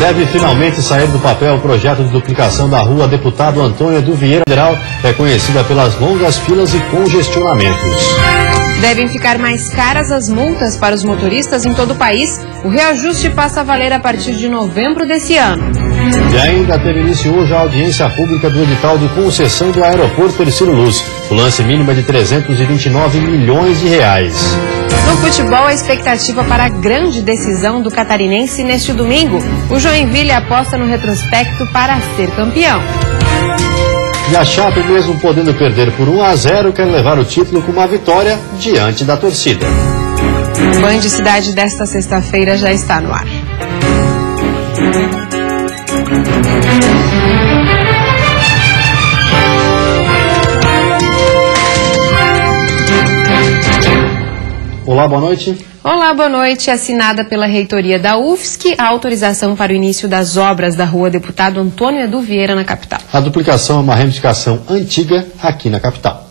Deve finalmente sair do papel o projeto de duplicação da rua Deputado Antônio do Vieira Federal, é conhecida pelas longas filas e congestionamentos. Devem ficar mais caras as multas para os motoristas em todo o país. O reajuste passa a valer a partir de novembro desse ano. E ainda teve início hoje a audiência pública do edital de concessão do aeroporto Hercílio Luz. O lance mínimo é de 329 milhões de reais. No futebol, a expectativa para a grande decisão do catarinense neste domingo. O Joinville aposta no retrospecto para ser campeão. E a Chape, mesmo podendo perder por 1-0, quer levar o título com uma vitória diante da torcida. O Band Cidade desta sexta-feira já está no ar. Olá, boa noite. Olá, boa noite. Assinada pela reitoria da UFSC, a autorização para o início das obras da rua Deputado Antônio Edu Vieira na capital. A duplicação é uma reivindicação antiga aqui na capital.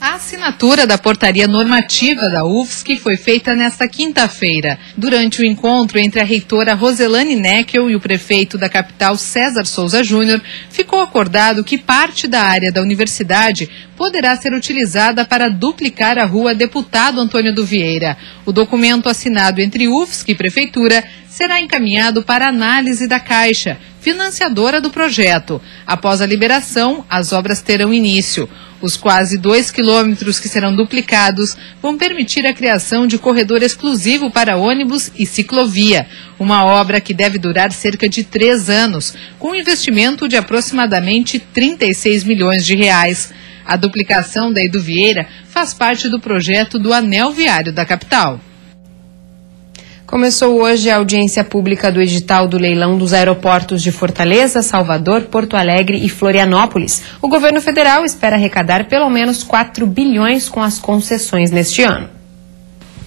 A assinatura da portaria normativa da UFSC foi feita nesta quinta-feira. Durante o encontro entre a reitora Roselane Neckel e o prefeito da capital, César Souza Júnior, ficou acordado que parte da área da universidade poderá ser utilizada para duplicar a rua Deputado Antônio do Vieira. O documento assinado entre UFSC e prefeitura será encaminhado para análise da Caixa, financiadora do projeto. Após a liberação, as obras terão início. Os quase 2 quilômetros que serão duplicados vão permitir a criação de corredor exclusivo para ônibus e ciclovia. Uma obra que deve durar cerca de 3 anos, com um investimento de aproximadamente 36 milhões de reais. A duplicação da Edu Vieira faz parte do projeto do Anel Viário da capital. Começou hoje a audiência pública do edital do leilão dos aeroportos de Fortaleza, Salvador, Porto Alegre e Florianópolis. O governo federal espera arrecadar pelo menos 4 bilhões com as concessões neste ano.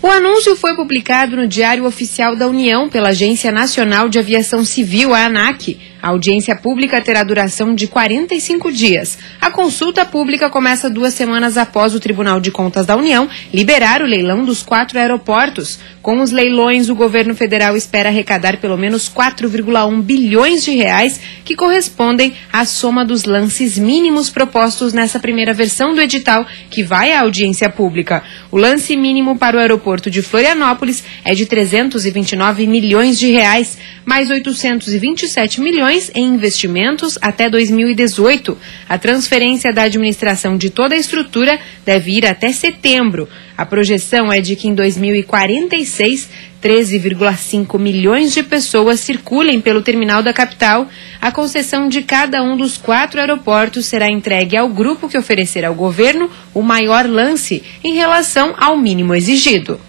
O anúncio foi publicado no Diário Oficial da União pela Agência Nacional de Aviação Civil, a ANAC. A audiência pública terá duração de 45 dias. A consulta pública começa 2 semanas após o Tribunal de Contas da União liberar o leilão dos 4 aeroportos. Com os leilões, o governo federal espera arrecadar pelo menos 4,1 bilhões de reais, que correspondem à soma dos lances mínimos propostos nessa primeira versão do edital, que vai à audiência pública. O lance mínimo para o aeroporto de Florianópolis é de 329 milhões de reais, mais 827 milhões em investimentos até 2018. A transferência da administração de toda a estrutura deve ir até setembro. A projeção é de que em 2046, 13,5 milhões de pessoas circulem pelo terminal da capital. A concessão de cada um dos 4 aeroportos será entregue ao grupo que oferecer ao governo o maior lance em relação ao mínimo exigido.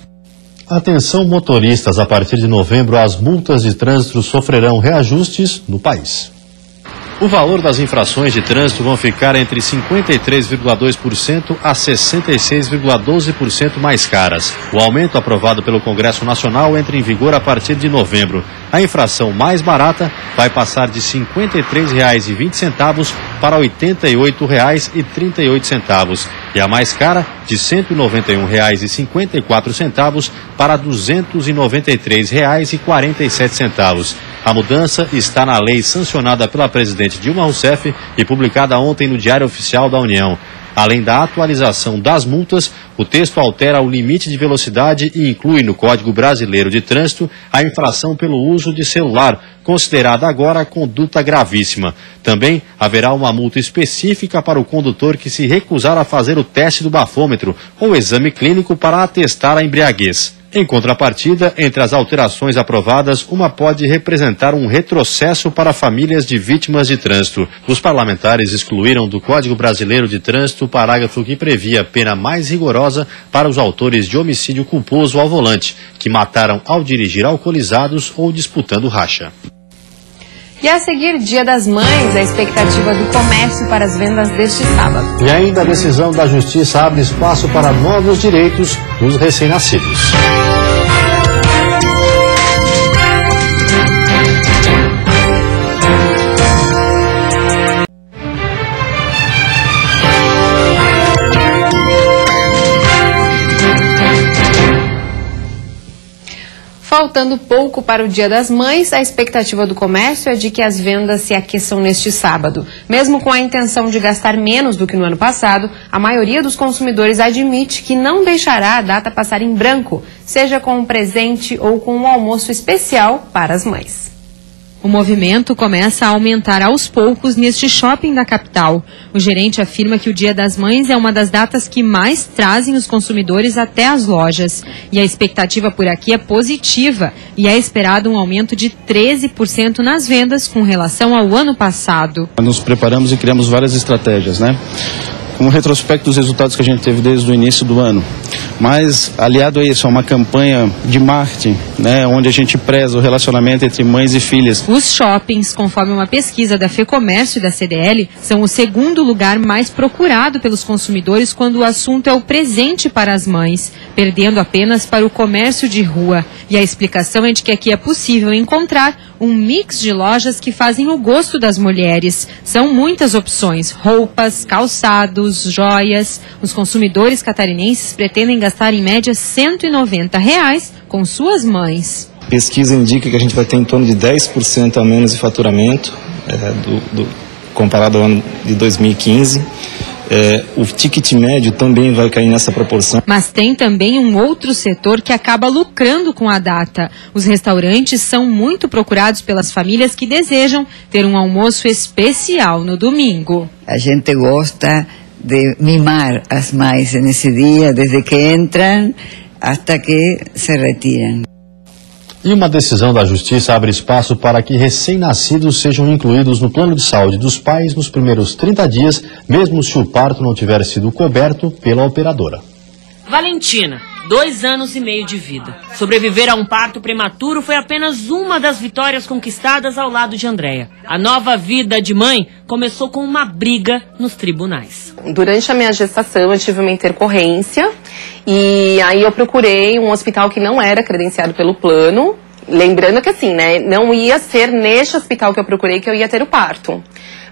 Atenção motoristas, a partir de novembro as multas de trânsito sofrerão reajustes no país. O valor das infrações de trânsito vão ficar entre 53,2% a 66,12% mais caras. O aumento aprovado pelo Congresso Nacional entra em vigor a partir de novembro. A infração mais barata vai passar de R$ 53,20 para R$ 88,38 e a mais cara de R$ 191,54 para R$ 293,47. A mudança está na lei sancionada pela presidente Dilma Rousseff e publicada ontem no Diário Oficial da União. Além da atualização das multas, o texto altera o limite de velocidade e inclui no Código Brasileiro de Trânsito a infração pelo uso de celular, considerada agora conduta gravíssima. Também haverá uma multa específica para o condutor que se recusar a fazer o teste do bafômetro ou exame clínico para atestar a embriaguez. Em contrapartida, entre as alterações aprovadas, uma pode representar um retrocesso para famílias de vítimas de trânsito. Os parlamentares excluíram do Código Brasileiro de Trânsito o parágrafo que previa pena mais rigorosa para os autores de homicídio culposo ao volante, que mataram ao dirigir alcoolizados ou disputando racha. E a seguir, Dia das Mães, a expectativa do comércio para as vendas deste sábado. E ainda a decisão da Justiça abre espaço para novos direitos dos recém-nascidos. Faltando pouco para o Dia das Mães, a expectativa do comércio é de que as vendas se aqueçam neste sábado. Mesmo com a intenção de gastar menos do que no ano passado, a maioria dos consumidores admite que não deixará a data passar em branco, seja com um presente ou com um almoço especial para as mães. O movimento começa a aumentar aos poucos neste shopping da capital. O gerente afirma que o Dia das Mães é uma das datas que mais trazem os consumidores até as lojas. E a expectativa por aqui é positiva e é esperado um aumento de 13% nas vendas com relação ao ano passado. Nos preparamos e criamos várias estratégias, né? Um retrospecto dos resultados que a gente teve desde o início do ano. Mas, aliado a isso, é uma campanha de marketing, né, onde a gente preza o relacionamento entre mães e filhas. Os shoppings, conforme uma pesquisa da FEComércio e da CDL, são o segundo lugar mais procurado pelos consumidores quando o assunto é o presente para as mães, perdendo apenas para o comércio de rua. E a explicação é de que aqui é possível encontrar um mix de lojas que fazem o gosto das mulheres. São muitas opções: roupas, calçados, joias. Os consumidores catarinenses pretendem gastar em média R$190 com suas mães. Pesquisa indica que a gente vai ter em torno de 10% a menos de faturamento comparado ao ano de 2015. O ticket médio também vai cair nessa proporção. Mas tem também um outro setor que acaba lucrando com a data. Os restaurantes são muito procurados pelas famílias que desejam ter um almoço especial no domingo. A gente gosta de mimar as mães nesse dia, desde que entram até que se retiram. E uma decisão da Justiça abre espaço para que recém-nascidos sejam incluídos no plano de saúde dos pais nos primeiros 30 dias, mesmo se o parto não tiver sido coberto pela operadora. Valentina, 2 anos e meio de vida. Sobreviver a um parto prematuro foi apenas uma das vitórias conquistadas ao lado de Andréia. A nova vida de mãe começou com uma briga nos tribunais. Durante a minha gestação eu tive uma intercorrência e aí eu procurei um hospital que não era credenciado pelo plano. Lembrando que assim, né, não ia ser neste hospital que eu procurei que eu ia ter o parto.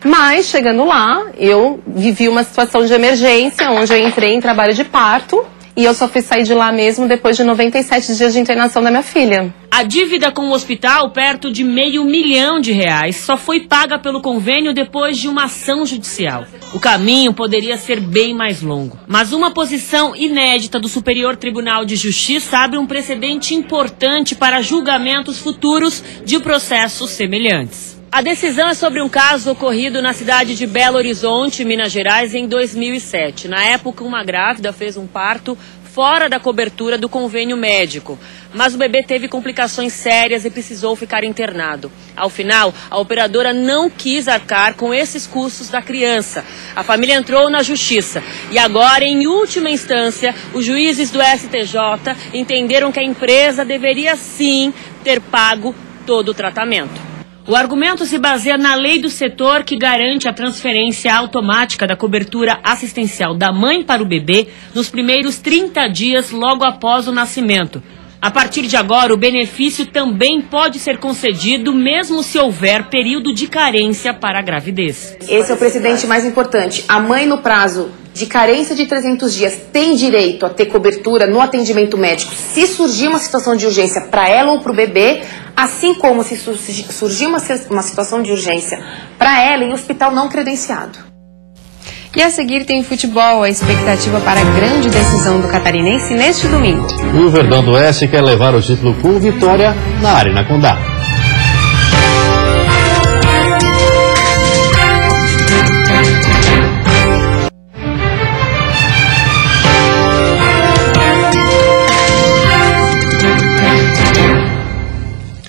Mas, chegando lá, eu vivi uma situação de emergência, onde eu entrei em trabalho de parto. E eu só fui sair de lá mesmo depois de 97 dias de internação da minha filha. A dívida com o hospital, perto de R$500 mil, só foi paga pelo convênio depois de uma ação judicial. O caminho poderia ser bem mais longo. Mas uma posição inédita do Superior Tribunal de Justiça abre um precedente importante para julgamentos futuros de processos semelhantes. A decisão é sobre um caso ocorrido na cidade de Belo Horizonte, Minas Gerais, em 2007. Na época, uma grávida fez um parto fora da cobertura do convênio médico. Mas o bebê teve complicações sérias e precisou ficar internado. Ao final, a operadora não quis arcar com esses custos da criança. A família entrou na justiça. E agora, em última instância, os juízes do STJ entenderam que a empresa deveria sim ter pago todo o tratamento. O argumento se baseia na lei do setor que garante a transferência automática da cobertura assistencial da mãe para o bebê nos primeiros 30 dias logo após o nascimento. A partir de agora, o benefício também pode ser concedido mesmo se houver período de carência para a gravidez. Esse é o precedente mais importante. A mãe, no prazo de carência de 300 dias, tem direito a ter cobertura no atendimento médico se surgir uma situação de urgência para ela ou para o bebê, assim como se surgir uma situação de urgência para ela em hospital não credenciado. E a seguir tem futebol, a expectativa para a grande decisão do catarinense neste domingo. E o Verdão do Oeste quer levar o título com vitória na Arena Condá.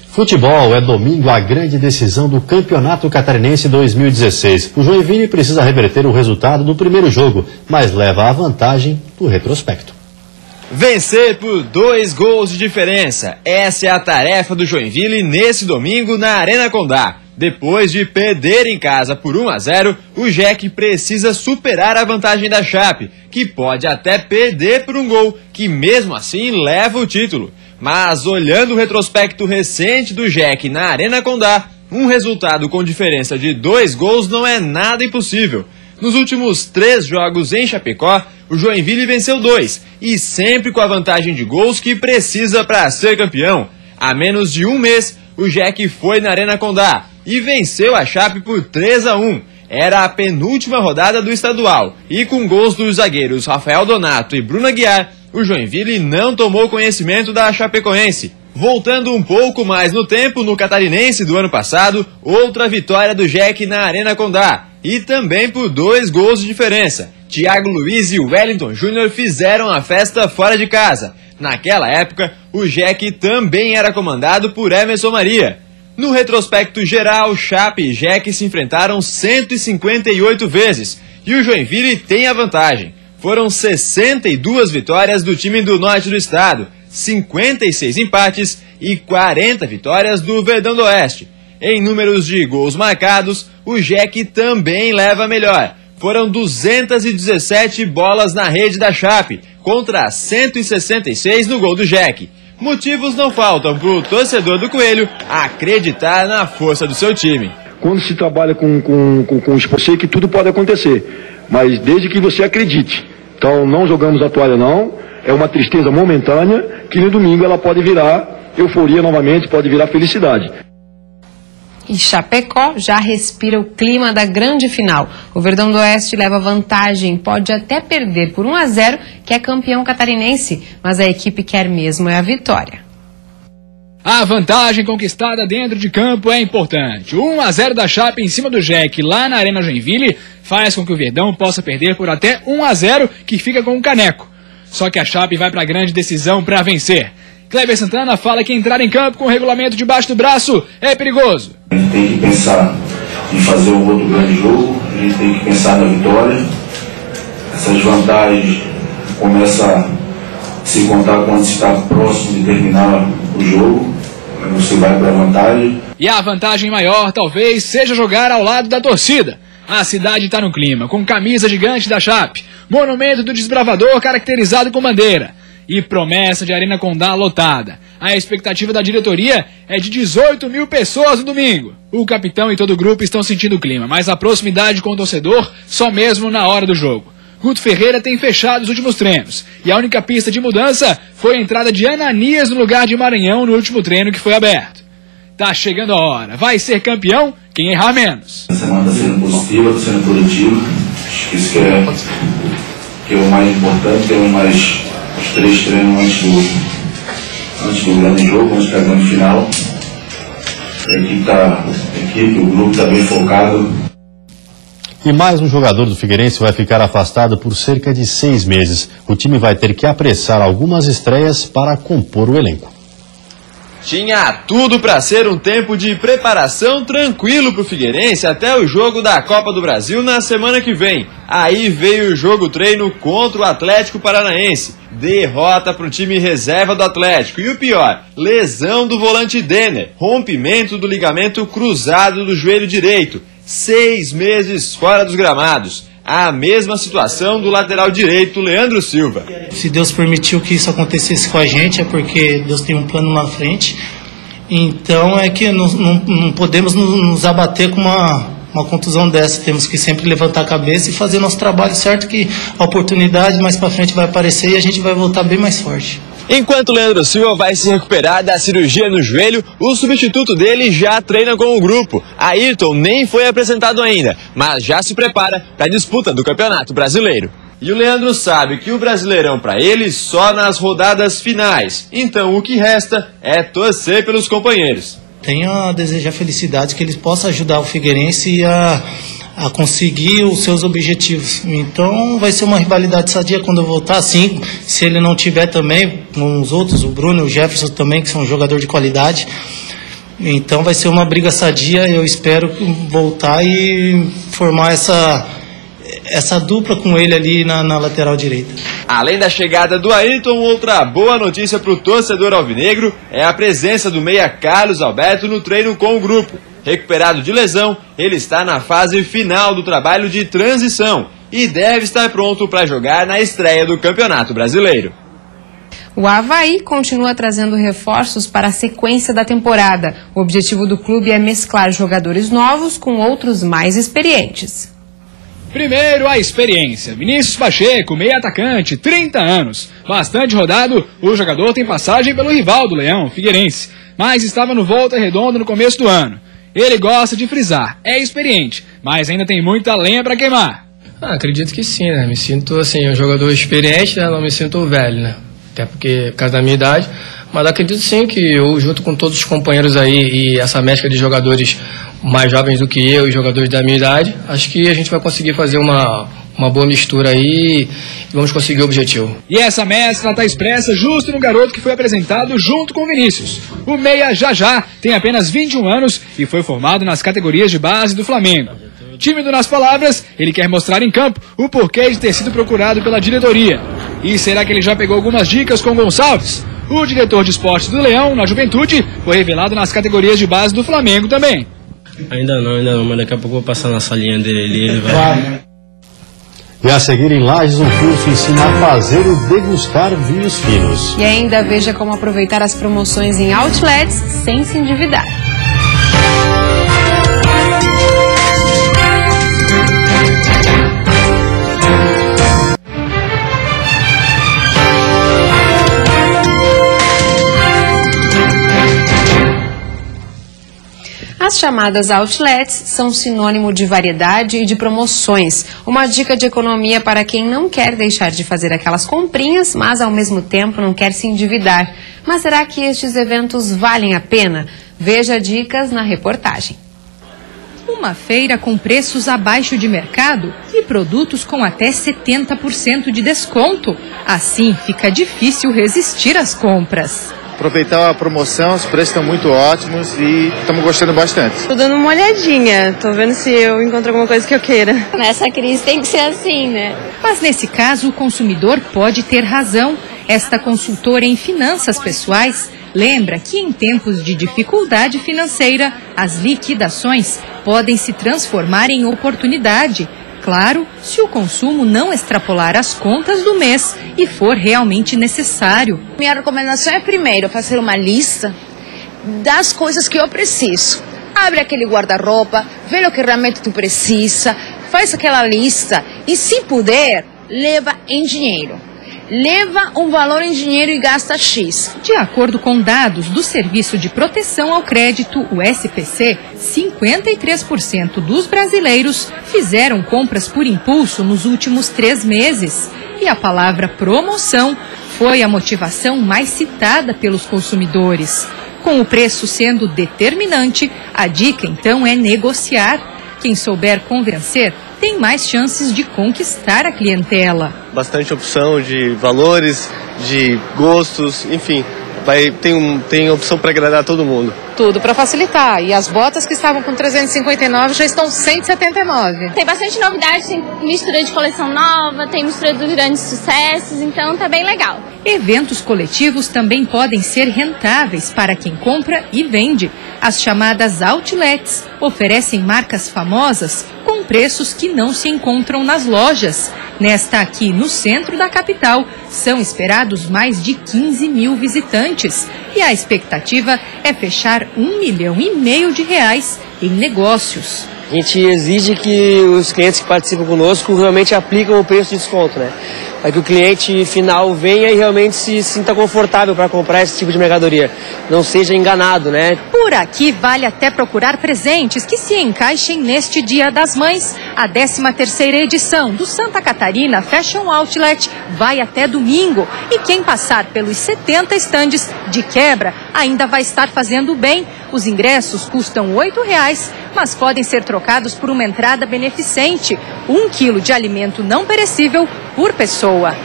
Futebol é domingo a grande decisão do Campeonato Catarinense 2016. O Joinville precisa reverter o resultado do primeiro jogo, mas leva a vantagem do retrospecto. Vencer por 2 gols de diferença. Essa é a tarefa do Joinville nesse domingo na Arena Condá. Depois de perder em casa por 1-0, o Jack precisa superar a vantagem da Chape, que pode até perder por 1 gol, que mesmo assim leva o título. Mas olhando o retrospecto recente do Jack na Arena Condá, um resultado com diferença de 2 gols não é nada impossível. Nos últimos 3 jogos em Chapecó, o Joinville venceu 2, e sempre com a vantagem de gols que precisa para ser campeão. Há menos de um mês, o Jack foi na Arena Condá e venceu a Chape por 3-1. Era a penúltima rodada do estadual e com gols dos zagueiros Rafael Donato e Bruno Aguiar, o Joinville não tomou conhecimento da Chapecoense. Voltando um pouco mais no tempo, no Catarinense do ano passado, outra vitória do Jack na Arena Condá e também por 2 gols de diferença. Thiago Luiz e Wellington Júnior fizeram a festa fora de casa. Naquela época, o Jack também era comandado por Emerson Maria. No retrospecto geral, Chape e Jack se enfrentaram 158 vezes e o Joinville tem a vantagem. Foram 62 vitórias do time do norte do estado, 56 empates e 40 vitórias do Verdão do Oeste. Em números de gols marcados, o Jack também leva melhor. Foram 217 bolas na rede da Chape, contra 166 no gol do Jack. Motivos não faltam para o torcedor do Coelho acreditar na força do seu time. Quando se trabalha com esporte, sei que tudo pode acontecer, mas desde que você acredite. Então não jogamos a toalha não, é uma tristeza momentânea que no domingo ela pode virar euforia novamente, pode virar felicidade. E Chapecó já respira o clima da grande final. O Verdão do Oeste leva vantagem, pode até perder por 1-0, que é campeão catarinense, mas a equipe quer mesmo é a vitória. A vantagem conquistada dentro de campo é importante. 1-0 da Chape em cima do Jack lá na Arena Joinville faz com que o Verdão possa perder por até 1-0, que fica com um caneco. Só que a Chape vai para a grande decisão para vencer. Kleber Santana fala que entrar em campo com o regulamento debaixo do braço é perigoso. A gente tem que pensar em fazer um outro grande jogo, a gente tem que pensar na vitória. Essas vantagens começam a se contar quando está próximo de terminar o jogo, você vai para a vantagem. E a vantagem maior talvez seja jogar ao lado da torcida. A cidade está no clima, com camisa gigante da Chape, monumento do desbravador caracterizado com bandeira e promessa de Arena Condá lotada. A expectativa da diretoria é de 18 mil pessoas no domingo. O capitão e todo o grupo estão sentindo o clima, mas a proximidade com o torcedor só mesmo na hora do jogo. Guto Ferreira tem fechado os últimos treinos e a única pista de mudança foi a entrada de Ananias no lugar de Maranhão no último treino que foi aberto. Tá chegando a hora, vai ser campeão quem errar menos. A semana está sendo positiva, está sendo produtiva. Acho que isso que é o mais importante, temos mais os 3 treinos antes do grande jogo, antes da grande final. A equipe, o grupo está bem focado. E mais um jogador do Figueirense vai ficar afastado por cerca de 6 meses. O time vai ter que apressar algumas estreias para compor o elenco. Tinha tudo para ser um tempo de preparação tranquilo para o Figueirense até o jogo da Copa do Brasil na semana que vem. Aí veio o jogo-treino contra o Atlético Paranaense. Derrota para o time reserva do Atlético. E o pior, lesão do volante Denner. Rompimento do ligamento cruzado do joelho direito. 6 meses fora dos gramados. A mesma situação do lateral direito, Leandro Silva. Se Deus permitiu que isso acontecesse com a gente, é porque Deus tem um plano na frente. Então é que não podemos nos abater com uma contusão dessa. Temos que sempre levantar a cabeça e fazer nosso trabalho, certo que a oportunidade mais para frente vai aparecer e a gente vai voltar bem mais forte. Enquanto Leandro Silva vai se recuperar da cirurgia no joelho, o substituto dele já treina com o grupo. Ayrton nem foi apresentado ainda, mas já se prepara para a disputa do Campeonato Brasileiro. E o Leandro sabe que o Brasileirão para ele só nas rodadas finais. Então o que resta é torcer pelos companheiros. Tenho a desejar felicidade que eles possam ajudar o Figueirense a conseguir os seus objetivos. Então vai ser uma rivalidade sadia quando eu voltar, sim, se ele não tiver também, com os outros, o Bruno e o Jefferson também, que são um jogador de qualidade. Então vai ser uma briga sadia, eu espero voltar e formar essa dupla com ele ali na lateral direita. Além da chegada do Ayrton, outra boa notícia para o torcedor alvinegro é a presença do meia Carlos Alberto no treino com o grupo. Recuperado de lesão, ele está na fase final do trabalho de transição e deve estar pronto para jogar na estreia do Campeonato Brasileiro. O Avaí continua trazendo reforços para a sequência da temporada. O objetivo do clube é mesclar jogadores novos com outros mais experientes. Primeiro, a experiência. Vinícius Pacheco, meio atacante, 30 anos. Bastante rodado, o jogador tem passagem pelo rival do Leão, Figueirense, mas estava no Volta Redonda no começo do ano. Ele gosta de frisar, é experiente, mas ainda tem muita lenha para queimar. Acredito que sim, né? Me sinto assim, um jogador experiente, né? Não me sinto velho, né? Até porque, por causa da minha idade. Mas acredito sim que eu, junto com todos os companheiros aí e essa mescla de jogadores mais jovens do que eu e jogadores da minha idade, acho que a gente vai conseguir fazer uma boa mistura aí e vamos conseguir o objetivo. E essa mescla está expressa justo no garoto que foi apresentado junto com o Vinícius. O meia Já tem apenas 21 anos e foi formado nas categorias de base do Flamengo. Tímido nas palavras, ele quer mostrar em campo o porquê de ter sido procurado pela diretoria. E será que ele já pegou algumas dicas com Gonçalves? O diretor de esportes do Leão, na juventude, foi revelado nas categorias de base do Flamengo também. Ainda não, mas daqui a pouco eu vou passar na salinha dele e ele vai... E a seguir em Lages, um curso ensina a fazer e degustar vinhos finos. E ainda veja como aproveitar as promoções em outlets sem se endividar. As chamadas outlets são sinônimo de variedade e de promoções. Uma dica de economia para quem não quer deixar de fazer aquelas comprinhas, mas ao mesmo tempo não quer se endividar. Mas será que estes eventos valem a pena? Veja dicas na reportagem. Uma feira com preços abaixo de mercado e produtos com até 70% de desconto. Assim fica difícil resistir às compras. Aproveitar a promoção, os preços estão muito ótimos e estamos gostando bastante. Estou dando uma olhadinha, estou vendo se eu encontro alguma coisa que eu queira. Nessa crise tem que ser assim, né? Mas nesse caso o consumidor pode ter razão. Esta consultora em finanças pessoais lembra que em tempos de dificuldade financeira, as liquidações podem se transformar em oportunidade. Claro, se o consumo não extrapolar as contas do mês e for realmente necessário. Minha recomendação é primeiro fazer uma lista das coisas que eu preciso. Abre aquele guarda-roupa, vê o que realmente tu precisa, faz aquela lista e, se puder, leva em dinheiro. Leva um valor em dinheiro e gasta X. De acordo com dados do Serviço de Proteção ao Crédito, o SPC, 53% dos brasileiros fizeram compras por impulso nos últimos 3 meses. E a palavra promoção foi a motivação mais citada pelos consumidores. Com o preço sendo determinante, a dica então é negociar. Quem souber convencer tem mais chances de conquistar a clientela. Bastante opção de valores, de gostos, enfim, tem opção para agradar todo mundo. Tudo para facilitar. E as botas que estavam com 359 já estão 179. Tem bastante novidade, tem mistura de coleção nova, tem mistura dos grandes sucessos, então tá bem legal. Eventos coletivos também podem ser rentáveis para quem compra e vende. As chamadas outlets oferecem marcas famosas com preços que não se encontram nas lojas. Nesta aqui no centro da capital, são esperados mais de 15 mil visitantes. E a expectativa é fechar R$1,5 milhão em negócios. A gente exige que os clientes que participam conosco realmente aplicam o preço de desconto, né? Para que o cliente final venha e realmente se sinta confortável para comprar esse tipo de mercadoria. Não seja enganado, né? Por aqui vale até procurar presentes que se encaixem neste Dia das Mães. A 13ª edição do Santa Catarina Fashion Outlet vai até domingo. E quem passar pelos 70 estandes de quebra ainda vai estar fazendo bem. Os ingressos custam R$8, mas podem ser trocados por uma entrada beneficente. 1 quilo de alimento não perecível por pessoa.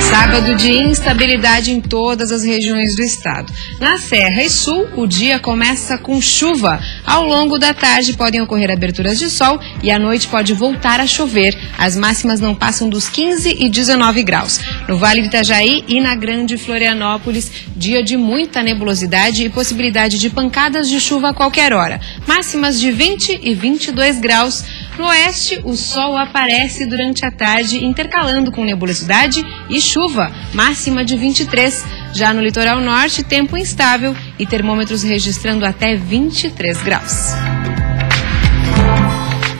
Sábado de instabilidade em todas as regiões do estado. Na Serra e Sul, o dia começa com chuva. Ao longo da tarde podem ocorrer aberturas de sol e à noite pode voltar a chover. As máximas não passam dos 15 e 19 graus. No Vale do Itajaí e na Grande Florianópolis, dia de muita nebulosidade e possibilidade de pancadas de chuva a qualquer hora. Máximas de 20 e 22 graus. No oeste, o sol aparece durante a tarde, intercalando com nebulosidade e chuva, máxima de 23. Já no litoral norte, tempo instável e termômetros registrando até 23 graus.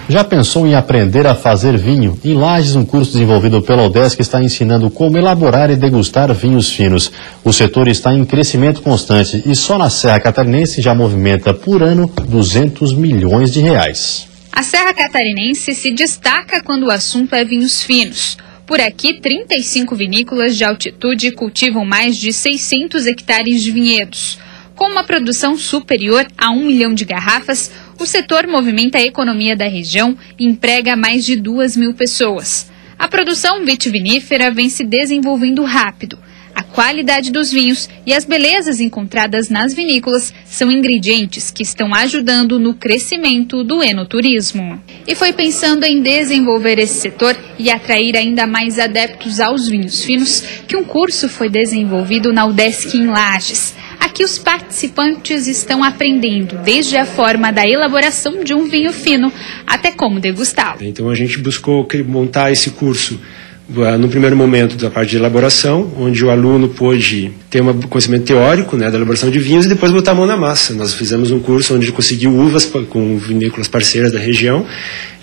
Já pensou em aprender a fazer vinho? Em Lages, um curso desenvolvido pela UDESC está ensinando como elaborar e degustar vinhos finos. O setor está em crescimento constante e só na Serra Catarinense já movimenta por ano 200 milhões de reais. A Serra Catarinense se destaca quando o assunto é vinhos finos. Por aqui, 35 vinícolas de altitude cultivam mais de 600 hectares de vinhedos. Com uma produção superior a 1 milhão de garrafas, o setor movimenta a economia da região e emprega mais de 2.000 pessoas. A produção vitivinífera vem se desenvolvendo rápido. A qualidade dos vinhos e as belezas encontradas nas vinícolas são ingredientes que estão ajudando no crescimento do enoturismo. E foi pensando em desenvolver esse setor e atrair ainda mais adeptos aos vinhos finos que um curso foi desenvolvido na UDESC em Lages. Aqui os participantes estão aprendendo desde a forma da elaboração de um vinho fino até como degustá-lo. Então a gente buscou montar esse curso no primeiro momento da parte de elaboração, onde o aluno pôde ter um conhecimento teórico, né, da elaboração de vinhos e depois botar a mão na massa. Nós fizemos um curso onde conseguiu uvas com vinícolas parceiras da região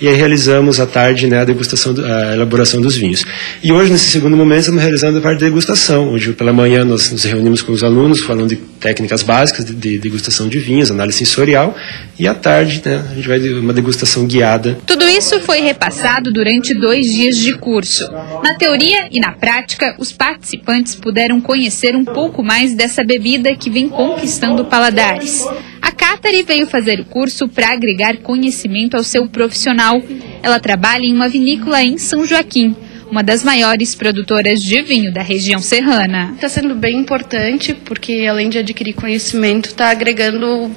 e aí realizamos à tarde, né, a elaboração dos vinhos. E hoje, nesse segundo momento, estamos realizando a parte de degustação, onde pela manhã nós nos reunimos com os alunos falando de técnicas básicas de degustação de vinhos, análise sensorial, e à tarde, né, a gente vai ter uma degustação guiada. Tudo isso foi repassado durante 2 dias de curso. Na teoria e na prática, os participantes puderam conhecer um pouco mais dessa bebida que vem conquistando paladares. A Catari veio fazer o curso para agregar conhecimento ao seu profissional. Ela trabalha em uma vinícola em São Joaquim, uma das maiores produtoras de vinho da região serrana. Está sendo bem importante porque, além de adquirir conhecimento, está agregando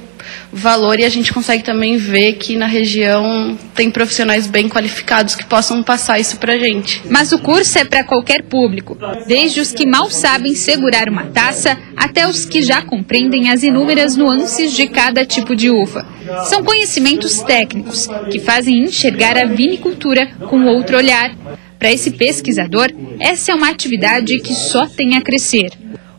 valor e a gente consegue também ver que na região tem profissionais bem qualificados que possam passar isso para a gente. Mas o curso é para qualquer público, desde os que mal sabem segurar uma taça até os que já compreendem as inúmeras nuances de cada tipo de uva. São conhecimentos técnicos que fazem enxergar a vinicultura com outro olhar. Para esse pesquisador, essa é uma atividade que só tem a crescer.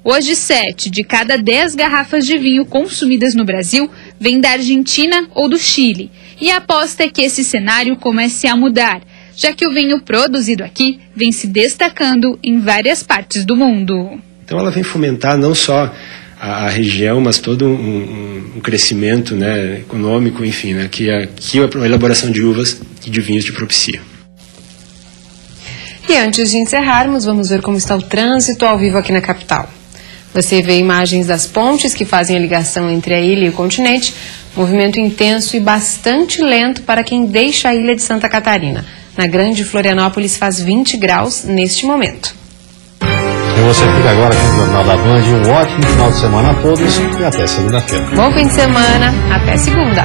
Hoje, 7 de cada 10 garrafas de vinho consumidas no Brasil vêm da Argentina ou do Chile. E a aposta é que esse cenário comece a mudar, já que o vinho produzido aqui vem se destacando em várias partes do mundo. Então ela vem fomentar não só a região, mas todo um crescimento, né, econômico, enfim, né, que a elaboração de uvas e de vinhos te propicia. E antes de encerrarmos, vamos ver como está o trânsito ao vivo aqui na capital. Você vê imagens das pontes que fazem a ligação entre a ilha e o continente. Movimento intenso e bastante lento para quem deixa a ilha de Santa Catarina. Na Grande Florianópolis faz 20 graus neste momento. E você fica agora com o Jornal da Band. Um ótimo final de semana a todos e até segunda-feira. Bom fim de semana, até segunda.